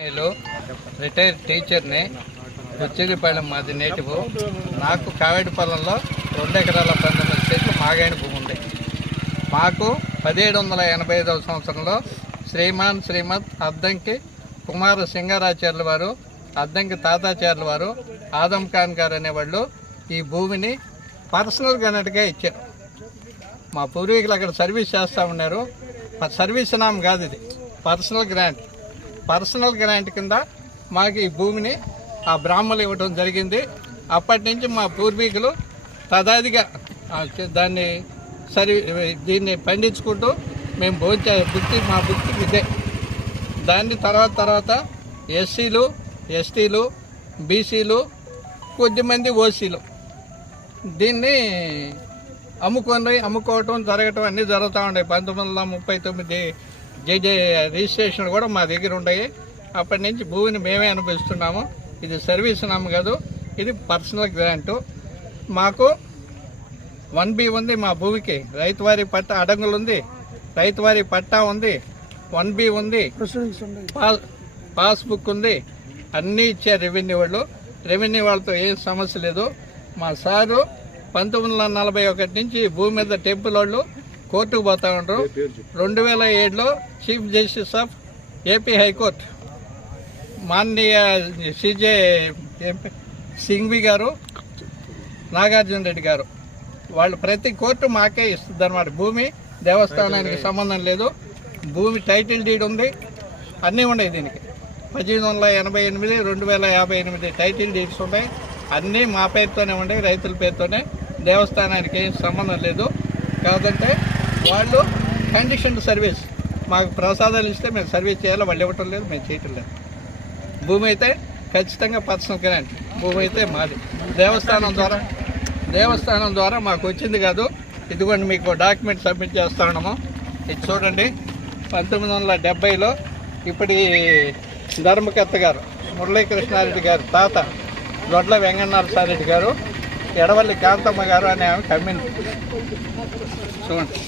నేను రిటైర్డ్ టీచర్ని. బుచ్చిగిరిపాలెం మాది నేటివ్. నాకు కావేడిపాలెంలో 2 ఎకరాల 19 సెంట్లు మాగాయన భూమి ఉంది. మాకు 1785వ సంవత్సరంలో శ్రీమద్ అద్దంకి కుమార సింగారాచార్యుల వారు, అద్దంకి తాతాచార్యుల వారు, ఆదం ఖాన్ గారు అనేవాళ్ళు ఈ భూమిని పర్సనల్ గనట్టుగా ఇచ్చారు. మా పూర్వీకులు అక్కడ సర్వీస్ చేస్తూ ఉన్నారు. సర్వీస్ నామ్ కాదు, ఇది పర్సనల్ గ్రాంట్ కింద మాకు ఈ భూమిని ఆ బ్రాహ్మణులు ఇవ్వడం జరిగింది. అప్పటి నుంచి మా పూర్వీకులు తదాదిగా దీన్ని పండించుకుంటూ మేము మా బుక్కి ఇదే. దాన్ని తర్వాత ఎస్సీలు, ఎస్టీలు, బీసీలు, కొద్దిమంది ఓసీలు దీన్ని అమ్ముకోవటం జరగటం అన్నీ జరుగుతూ ఉన్నాయి. 1939 జేజే రిజిస్ట్రేషన్ కూడా మా దగ్గర ఉన్నాయి. అప్పటి నుంచి భూమిని మేమే అనుభవిస్తున్నాము. ఇది సర్వీస్ నామ్ కాదు, ఇది పర్సనల్ గ్రాంటు. మాకు 1B ఉంది మా భూమికి. రైతువారి పట్టా అడంగులు ఉంది, రైతువారి పట్టా ఉంది, 1B ఉంది, పాస్బుక్ ఉంది, అన్నీ ఇచ్చారు రెవెన్యూ వాళ్ళు. రెవెన్యూ వాళ్ళతో ఏం సమస్య లేదు. మా సారు 1941 నుంచి భూమి మీద టెంపుల్ వాళ్ళు కోర్టుకు పోతా ఉంటారు. 2007లో chief justice of AP high court మాననీయ సిజే సింఘ్వి గారు, నాగార్జున రెడ్డి గారు, వాళ్ళు ప్రతి కోర్టు మాకే ఇస్తుంది అన్నమాట. భూమి దేవస్థానానికి సంబంధం లేదు. భూమి టైటిల్ డీడ్ ఉంది, అన్నీ ఉన్నాయి. దీనికి 1888, 2058 టైటిల్ డీడ్స్ ఉన్నాయి. అన్నీ మా పేరుతోనే ఉన్నాయి, రైతుల పేరుతోనే. దేవస్థానానికి ఏం సంబంధం లేదు. కాదంటే వాళ్ళు కండిషన్ సర్వీస్ మాకు ప్రసాదాలు ఇస్తే మేము సర్వీస్ చేయాలి, వాళ్ళు ఇవ్వటం లేదు, మేము చేయటం లేదు. భూమి అయితే ఖచ్చితంగా పర్సనల్ గ్రాంట్. భూమి అయితే మాది. దేవస్థానం ద్వారా మాకు వచ్చింది కాదు. ఇదిగోండి మీకు డాక్యుమెంట్ సబ్మిట్ చేస్తా ఉన్నాము. ఇది చూడండి. 1970లో ఇప్పటి ధర్మకర్త గారు మురళీకృష్ణారెడ్డి గారు తాత దొడ్ల వెంకన్నరసారెడ్డి గారు, ఎడవల్లి కాంతమ్మ గారు అనే ఆమె కమ్మింది. చూడండి.